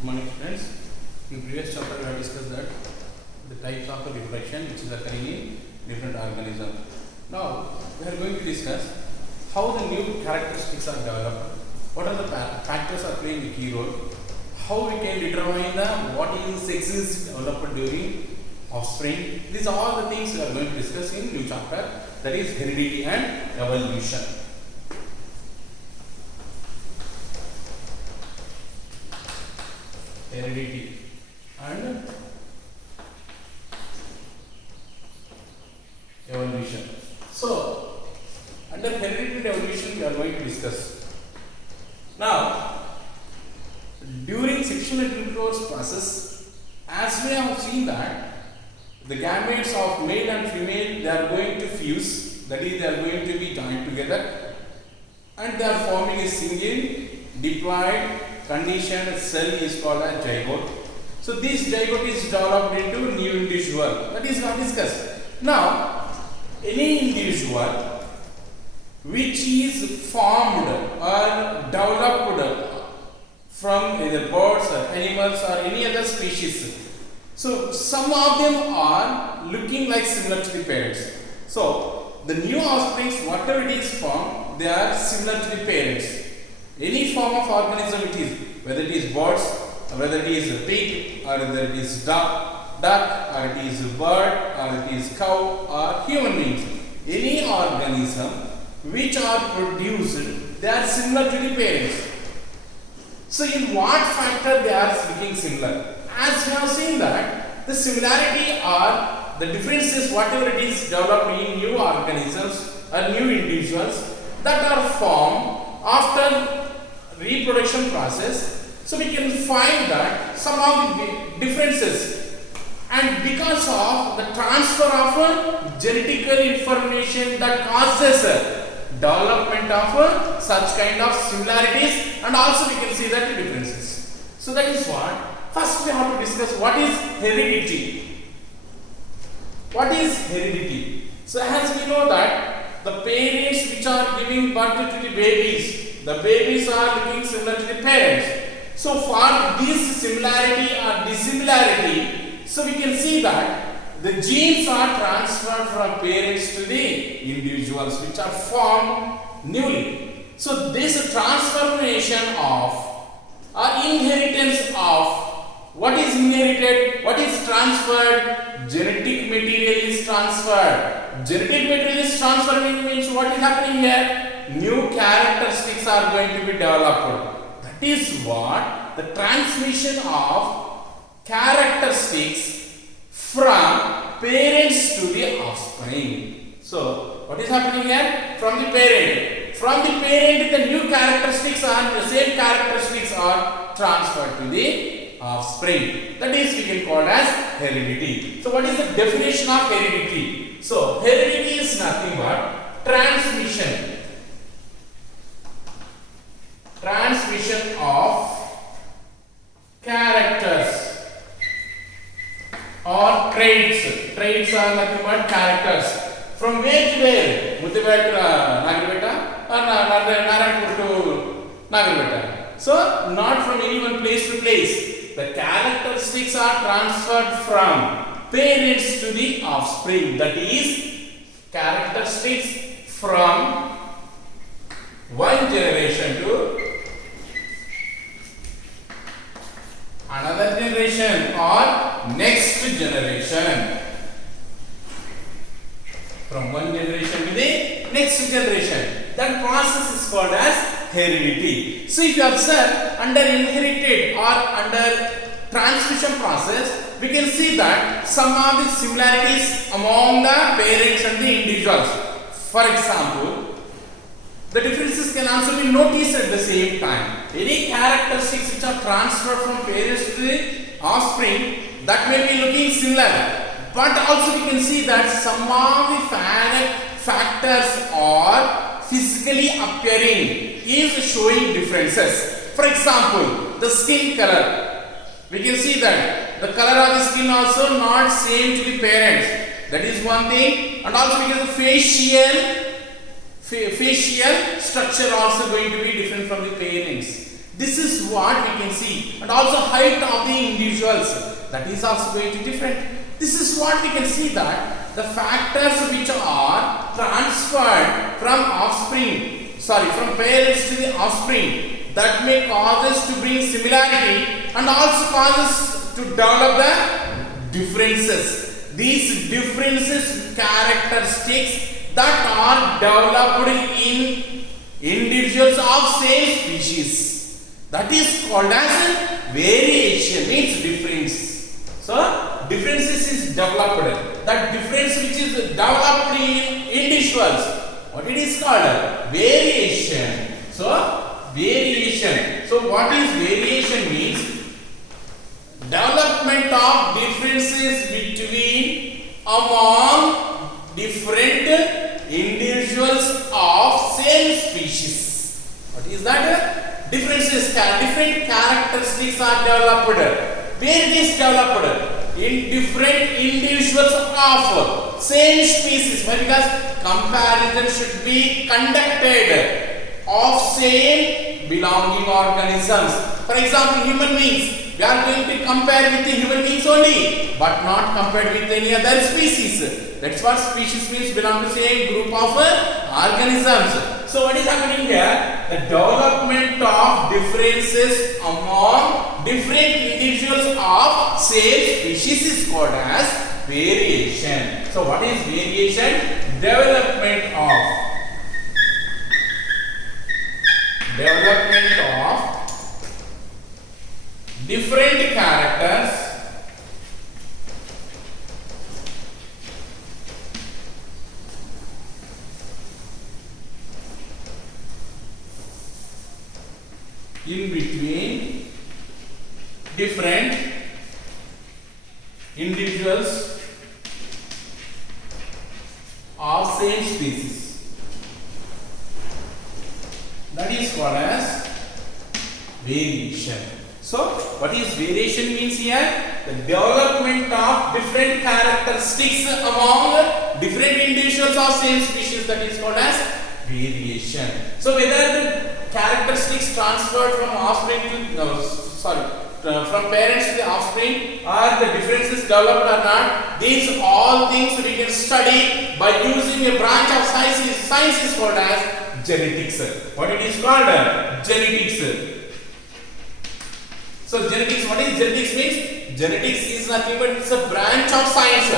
Good morning, friends. In previous chapter, we have discussed that the types of reproduction which is occurring in different organisms. Now, we are going to discuss how the new characteristics are developed, what are the factors are playing a key role, how we can determine what is sexes developed during offspring. These are all the things we are going to discuss in new chapter, that is heredity and evolution. Heredity and evolution. So, under heredity and evolution, we are going to discuss. Now, during sexual intercourse process, as we have seen that the gametes of male and female, they are going to fuse, that is, they are going to be joined together, and they are forming a single diploid conditioned cell is called as zygote. So this zygote is developed into new individual. That is not discussed. Now, any individual which is formed or developed from either birds or animals or any other species. So some of them are looking like similar to the parents. So the new offspring, whatever it is formed, they are similar to the parents. Any form of organism it is, whether it is birds, or whether it is a pig, or whether it is duck, or it is a bird, or it is cow, or human beings. Any organism which are produced, they are similar to the parents. So in what factor they are looking similar? As we have seen that the similarity or the differences, whatever it is developed in new organisms or new individuals that are formed after reproduction process. So we can find that some of the differences, and because of the transfer of genetical information that causes development of such kind of similarities, and also we can see that the differences. So that is what. First we have to discuss what is heredity. What is heredity? So as we know that the parents which are giving birth to the babies are looking similar to the parents. So for this similarity or dissimilarity, so we can see that the genes are transferred from parents to the individuals which are formed newly. So this transformation of or inheritance of what is inherited, what is transferred, genetic material is transferred. Genetic material is transferred means what is happening here? New characteristics are going to be developed. That is what the transmission of characteristics from parents to the offspring. So, what is happening here? From the parent. From the parent, the new characteristics are, the same characteristics are transferred to the offspring. That is, we can call as heredity. So, what is the definition of heredity? So, heredity is nothing but transmission. Transmission of characters or traits. Traits are nothing but characters. From where to where? Muthiwal to Nagarveta or Narayanpur to Nagarveta. So, not from any one place to place. The characteristics are transferred from parents to the offspring. That is, characteristics from one generation to another generation or next generation. From one generation to the next generation. That process is called as heredity. So if you observe under inherited or under transmission process, we can see that some of the similarities among the parents and the individuals. For example, the differences can also be noticed at the same time. Any characteristics which are transferred from parents to the offspring, that may be looking similar. But also we can see that some of the factors are physically appearing is showing differences. For example, the skin color. We can see that the color of the skin also not same to the parents. That is one thing. And also because the facial structure also going to be different from the parents. This is what we can see. And also height of the individuals, that is also going to different. This is what we can see, that the factors which are transferred from from parents to the offspring, that may cause us to bring similarity and also cause us to develop the differences. These differences, characteristics that are developed in individuals of same species, that is called as variation, means difference. So differences is developed. That difference which is developed in individuals, what it is called? Variation. So variation. So what is variation means? Development of differences between among different individuals of same species. What is that? Differences, different characteristics are developed. Where it is developed? In different individuals of same species. Why? Because comparison should be conducted of same belonging organisms. For example, human beings. We are going to compare with the human beings only, but not compared with any other species. That's what species means, belong to same group of organisms. So what is happening here? The development of differences among different individuals of same species is called as variation. So what is variation? Development of different characters in between different individuals of same species. That is called as variation. So, what is variation means here? The development of different characteristics among different individuals of same species, that is called as variation. So, whether the characteristics transferred from offspring to from parents to the offspring, or the differences developed or not, these all things we can study by using a branch of science. Science is called as genetics. What it is called? Genetics. So genetics, what is genetics means? Genetics is nothing but it's a branch of science.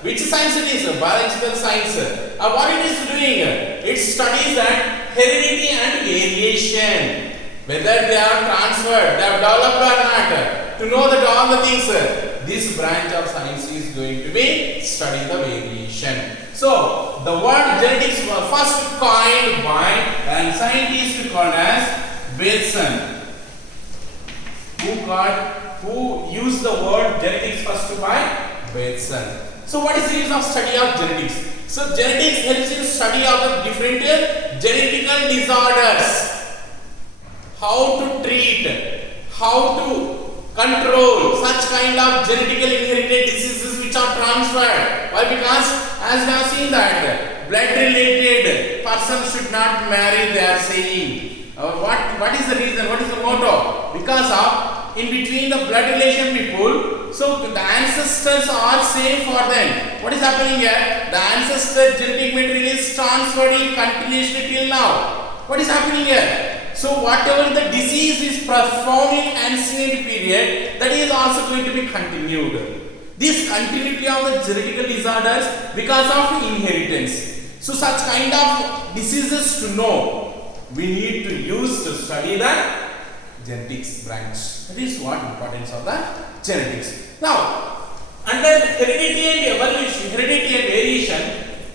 Which science it is? Biological science. What it is doing? It studies that heredity and variation. Whether they are transferred, they have developed or not. To know that all the things, this branch of science is going to be studying the variation. So the word genetics was first coined by a scientist called as Bateson. Who used the word genetics first by Bateson. So what is the use of study of genetics? So genetics helps in study of the different genetical disorders. How to treat, how to control such kind of genetically inherited diseases which are transferred. Why? Because as we have seen that blood related person should not marry, they are saying. What is the reason? What is the motto? Because of in between the blood relation people, so the ancestors are same for them. What is happening here? The ancestor genetic material is transferring continuously till now. What is happening here? So whatever the disease is performed in ancient period, that is also going to be continued. This continuity of the genetical disorders because of inheritance. So such kind of diseases to know, we need to use to study the genetics branch. That is what importance of the genetics. Now, under heredity and evolution, heredity and variation,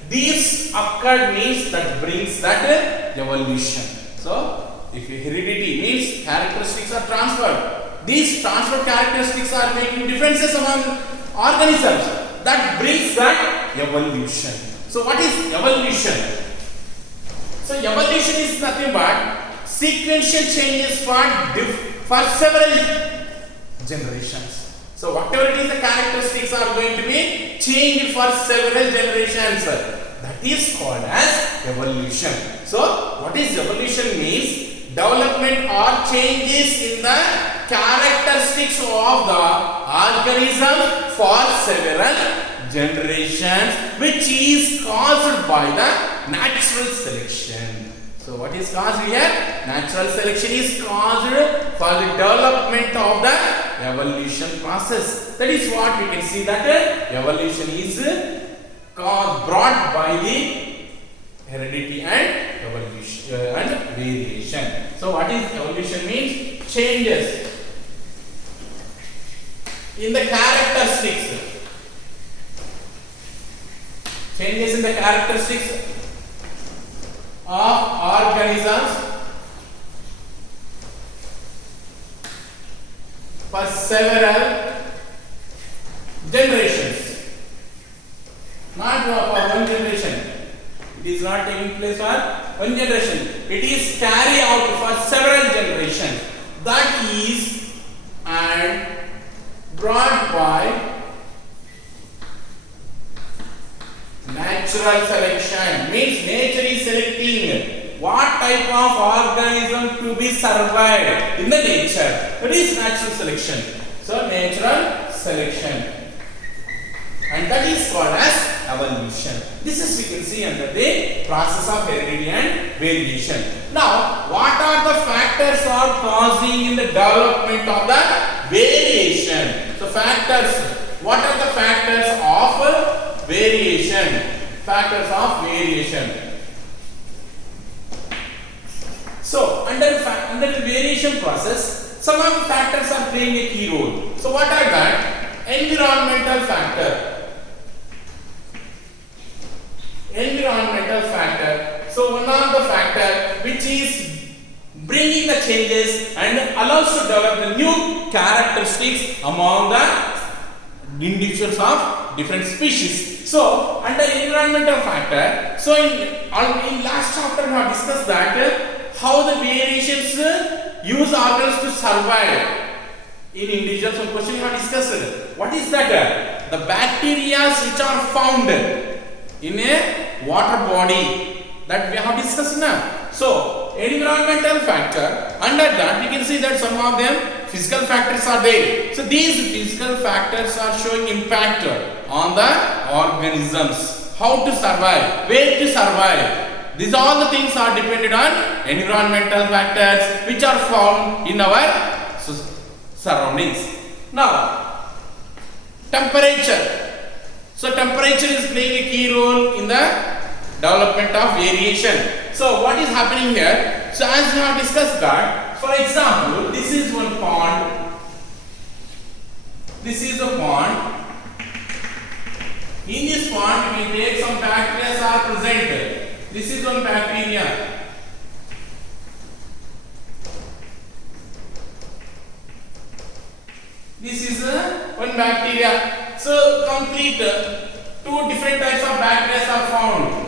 these occurred means that brings that evolution. So, if heredity means characteristics are transferred, these transferred characteristics are making differences among organisms. That brings that evolution. So, what is evolution? So, evolution is nothing but sequential changes for several generations. So, whatever it is, the characteristics are going to be changed for several generations. That is called as evolution. So, what is evolution means? development or changes in the characteristics of the organism for several generations, which is caused by the natural selection. So what is caused here? Natural selection is caused for the development of the evolution process. That is what we can see, that evolution is brought by the heredity and evolution and variation. So what is evolution means? Changes in the characteristics. Changes in the characteristics of organisms for several generations. Not for one generation. It is not taking place for one generation. It is carried out for several generations. That is and brought by natural selection. Means nature is selecting what type of organism to be survived in the nature. That is natural selection. So natural selection, and that is called as evolution. This is we can see under the process of heredity and variation. Now, what are the factors are causing in the development of the variation? So factors. What are the factors of variation? Factors of variation. So under the variation process, some of the factors are playing a key role. So what are that? Environmental factor. Environmental factor. So one of the factor which is bringing the changes and allows to develop the new characteristics among the individuals of different species. So under environmental factor, so in last chapter we have discussed that how the variations use organs to survive in individuals. One question we have discussed. What is that? The bacteria which are found in a water body, that we have discussed now. So environmental factor, under that we can see that some of them physical factors are there. So these physical factors are showing impact on the organisms, how to survive, where to survive. These all the things are dependent on environmental factors which are found in our surroundings. Now, temperature. So temperature is playing a key role in the development of variation. So what is happening here? So as we have discussed that, for example, this is one pond. This is a pond. In this pond, we take some bacteria are present. This is one bacteria. This is one bacteria. So complete two different types of bacteria are found.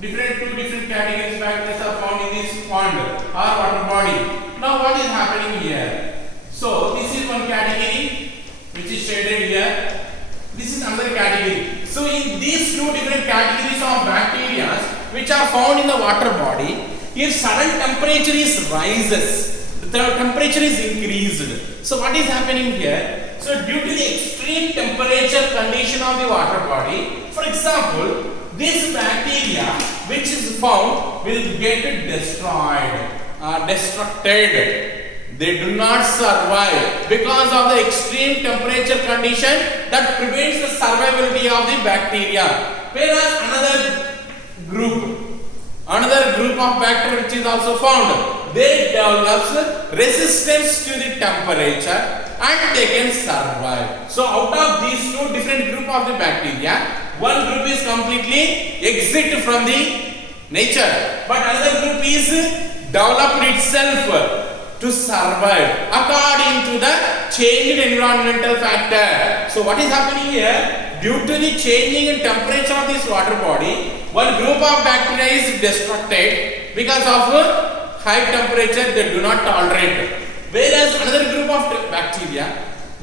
Two different categories of bacteria are found in this pond or water body. Now what is happening here? So this is one category which is shaded here. This is another category. So in these two different categories of bacteria which are found in the water body, if sudden temperature is rises, the temperature is increased. So what is happening here? So due to the extreme temperature condition of the water body, for example, this bacteria which is found will get destroyed or destructed. They do not survive because of the extreme temperature condition that prevents the survivability of the bacteria. Whereas another group of bacteria which is also found, they develop resistance to the temperature and they can survive. So out of these two different group of the bacteria, one group is completely exit from the nature, but another group is developed itself to survive according to the changed environmental factor. So what is happening here? Due to the changing in temperature of this water body, one group of bacteria is destructed because of high temperature they do not tolerate. Whereas another group of bacteria,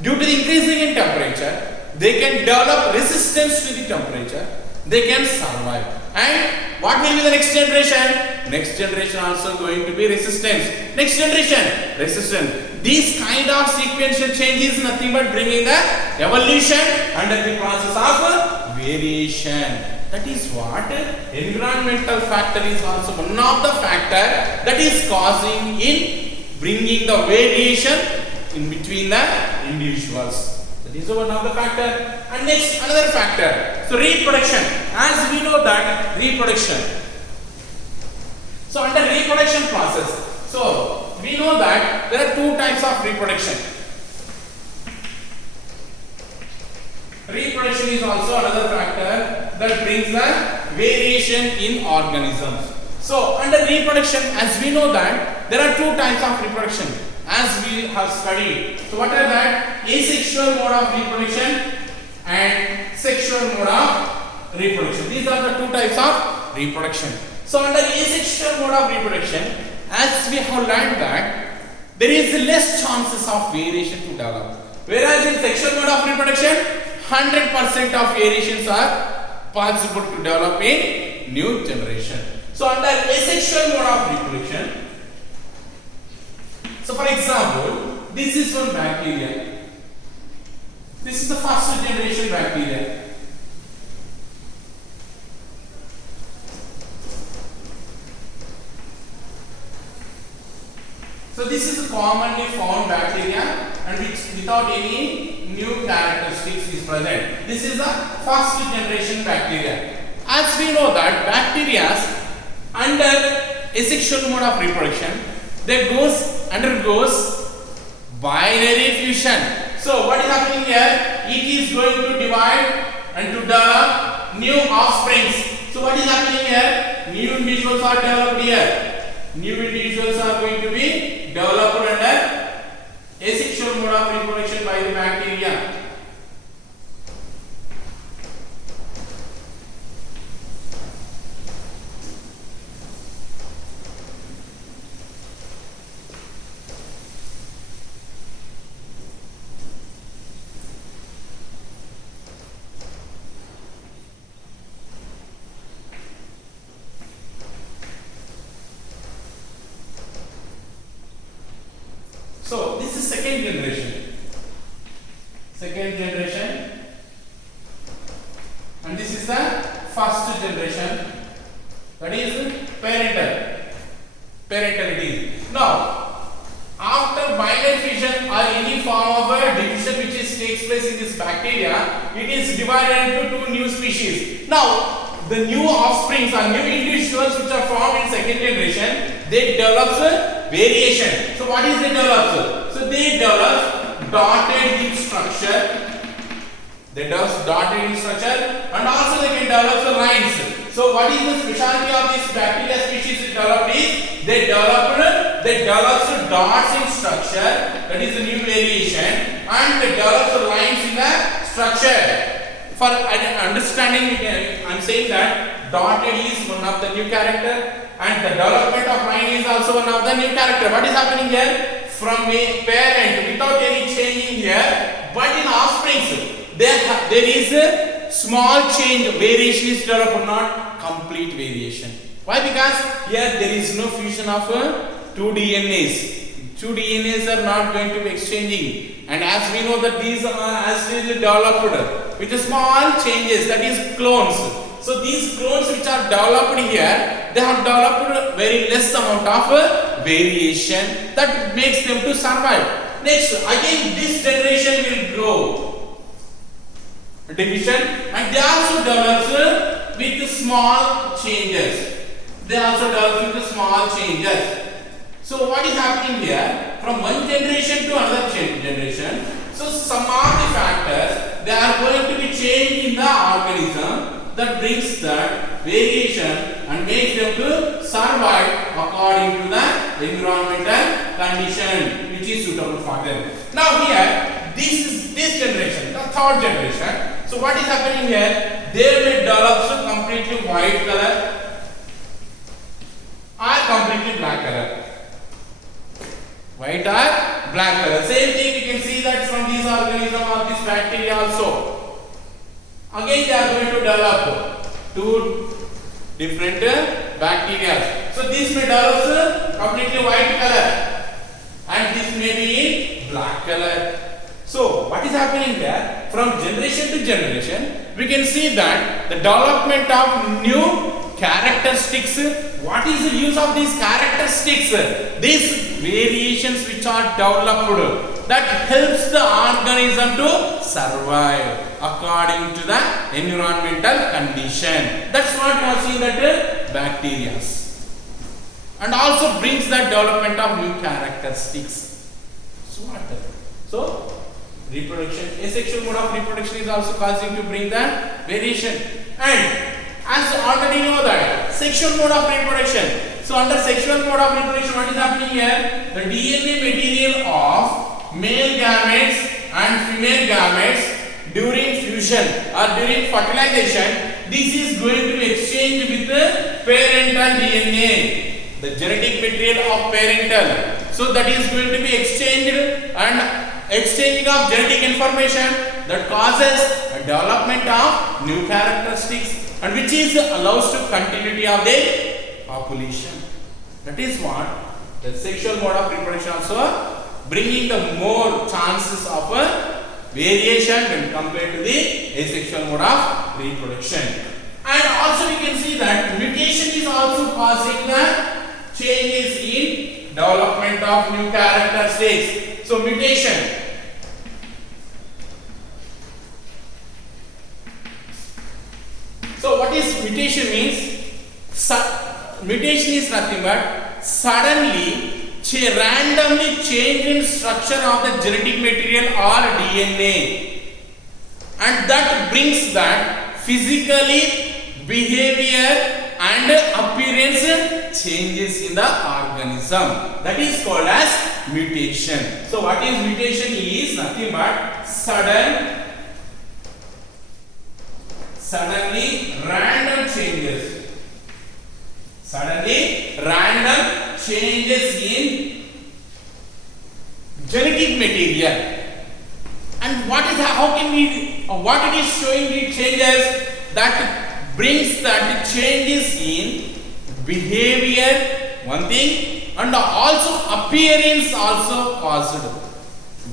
due to the increasing in temperature, they can develop resistance to the temperature, they can survive. And what will be the next generation? Next generation also going to be resistance. Next generation, resistance. This kind of sequential change is nothing but bringing the evolution under the process of variation. That is what environmental factor is also one of the factor that is causing in bringing the variation in between the individuals. That is one of the factor. And next another factor. So reproduction. As we know that reproduction. So under reproduction process. So we know that there are two types of reproduction. Reproduction is also another factor that brings the variation in organisms. So under reproduction, as we know that there are two types of reproduction as we have studied. So what are that? Asexual mode of reproduction and sexual mode of reproduction. These are the two types of reproduction. So under asexual mode of reproduction, as we have learned that there is less chances of variation to develop. Whereas in sexual mode of reproduction, 100% of variations are possible to develop in new generation. So under asexual mode of reproduction, so for example, this is one bacteria. This is the first generation bacteria. So this is a commonly found bacteria and which without any new characteristics is present. This is the first generation bacteria. As we know that bacteria under asexual mode of reproduction, they undergoes binary fusion. So what is happening here? It is going to divide and to develop new offsprings. So what is happening here? New individuals are developed here. New individuals are going to be developed under asexual mode of reproduction by the bacteria. So this is second generation. Second generation. And this is the first generation. That is parental. Parentality. Now, after binary fission or any form of a division which takes place in this bacteria, it is divided into two new species. Now, the new offsprings or new individuals which are formed in second generation, they develop variation. So what is they develop? So they develop dotted leaf structure. They develop dotted leaf structure and also they can develop the lines. So what is the specialty of this bacteria species developed is they develop dots in structure, that is the new variation, and they develop lines in the structure. For understanding, I am saying that dotted is one of the new character and the development of line is also one of the new character. What is happening here? From a parent without any changing here, but in offsprings there is a small change, variation is developed, not complete variation. Why? Because here there is no fusion of two DNAs. Two DNAs are not going to be exchanging, and as we know that these are as developed with small changes, that is clones. So these clones which are developed here, they have developed very less amount of variation that makes them to survive. Next, again this generation will grow division, and they also develop with small changes. They also develop with small changes. So what is happening here? From one generation to another generation, so some of the factors they are going to be changed in the organism that brings that variation and makes them to survive according to the environmental condition which is suitable for them. Now here, this generation, the third generation. So what is happening here? They will develop completely white color or completely black color. White or black color. Same thing we can see that from these organisms or this bacteria also. Again they are going to develop two different bacteria. So this may develop completely white color and this may be in black color. So what is happening here? From generation to generation, we can see that the development of new characteristics. What is the use of these characteristics? These variations which are developed that helps the organism to survive according to the environmental condition. That's what we are seeing that bacteria. And also brings the development of new characteristics. So what? So reproduction, asexual mode of reproduction is also causing to bring the variation. And as already know that sexual mode of reproduction. So under sexual mode of reproduction, what is happening here? The DNA material of male gametes and female gametes during fusion or during fertilization, this is going to be exchanged with the parental DNA, the genetic material of parental. So that is going to be exchanged, and exchanging of genetic information that causes a development of new characteristics, and which is allows to continuity of the population. That is what the sexual mode of reproduction also bringing the more chances of a variation when compared to the asexual mode of reproduction. And also we can see that mutation is also causing the changes in development of new characteristics. So mutation. So what is mutation means? Mutation is nothing but suddenly randomly change in structure of the genetic material or DNA, and that brings that physically behavior and appearance changes in the organism. That is called as mutation. So what is mutation is nothing but suddenly random changes. Suddenly random changes in genetic material. And what it is showing the changes that brings that changes in behavior, one thing, and also appearance also caused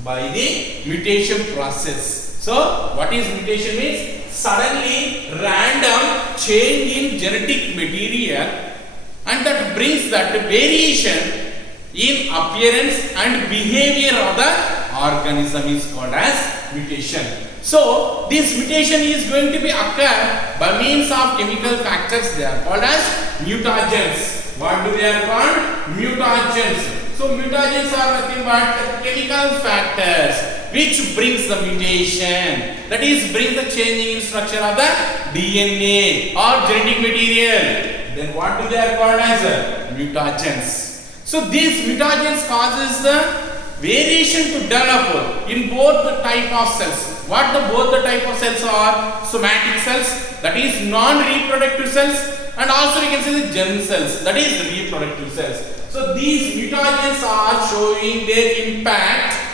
by the mutation process. So what is mutation means? Suddenly random change in genetic material, and that brings that variation in appearance and behavior of the organism is called as mutation. So this mutation is going to be occur by means of chemical factors. They are called as mutagens. What do they are called? Mutagens. So mutagens are nothing but chemical factors which brings the mutation, that is brings the changing in structure of the DNA or genetic material. Then what do they are called as? Mutagens. So these mutagens causes the variation to develop in both the type of cells. What both the type of cells are? Somatic cells, that is non-reproductive cells, and also we can say the germ cells, that is the reproductive cells. So these mutagens are showing their impact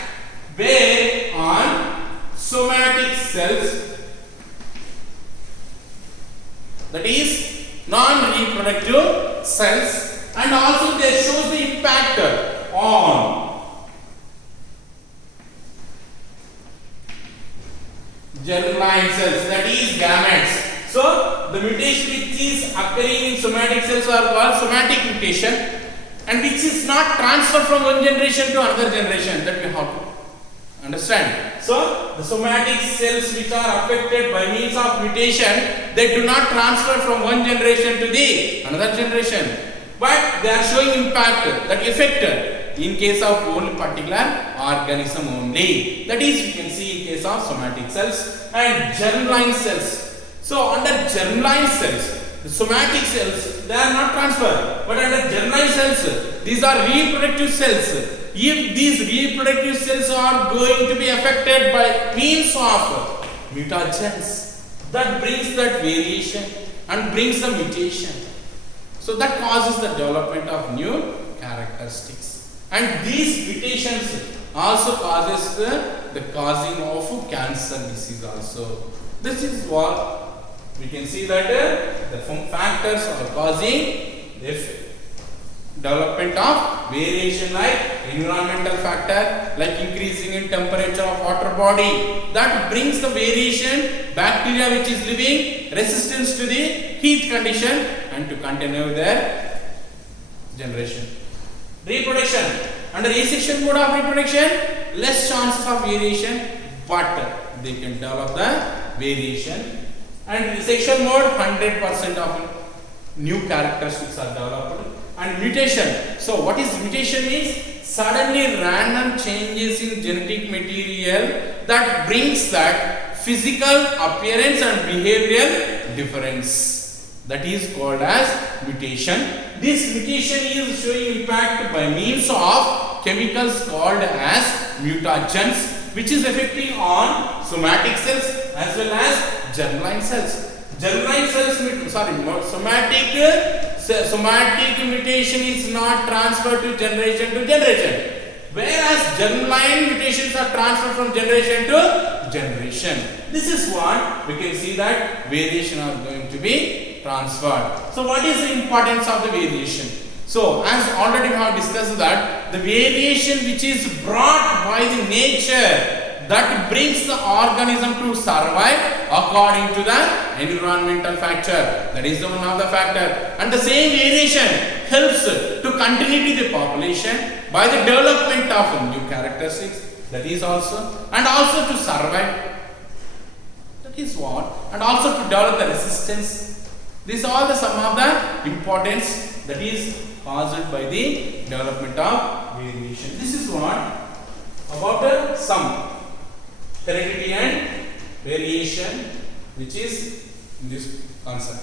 where on somatic cells, that is non-reproductive cells, and also they shows the impact on germline cells, that is gametes. So the mutation which is occurring in somatic cells are called somatic mutation, and which is not transferred from one generation to another generation, that we have to understand. So the somatic cells which are affected by means of mutation, they do not transfer from one generation to the another generation, but they are showing impact, that effect in case of one particular organism only. That is, we can see in case of somatic cells and germline cells. So under germline cells, the somatic cells, they are not transferred, but under germline cells, these are reproductive cells. If these reproductive cells are going to be affected by means of mutagens, that brings that variation and brings the mutation. So that causes the development of new characteristics. And these mutations also causes the causing of cancer disease also. This is what we can see that the factors are causing the development of variation, like environmental factor, like increasing in temperature of water body, that brings the variation, bacteria which is living, resistance to the heat condition, and to continue their generation. Reproduction, under asexual mode of reproduction, less chances of variation, but they can develop the variation. And sexual mode, 100% of new characteristics are developed. And mutation, so what is mutation means? Suddenly random changes in genetic material that brings that physical appearance and behavioral difference, that is called as mutation. This mutation is showing impact by means of chemicals called as mutagens, which is affecting on somatic cells as well as germline cells. Germline cells, somatic mutation is not transferred to generation, whereas germline mutations are transferred from generation to generation. This is what we can see, that variation are going to be transferred. So what is the importance of the variation? So as already we have discussed, that the variation which is brought by the nature, that brings the organism to survive according to the environmental factor, that is the one of the factor. And the same variation helps to continue the population by the development of new characteristics, that is also, and also to survive, that is what, and also to develop the resistance. These are the some of the importance that is caused by the development of variation. This is what about some heredity and variation which is in this concept.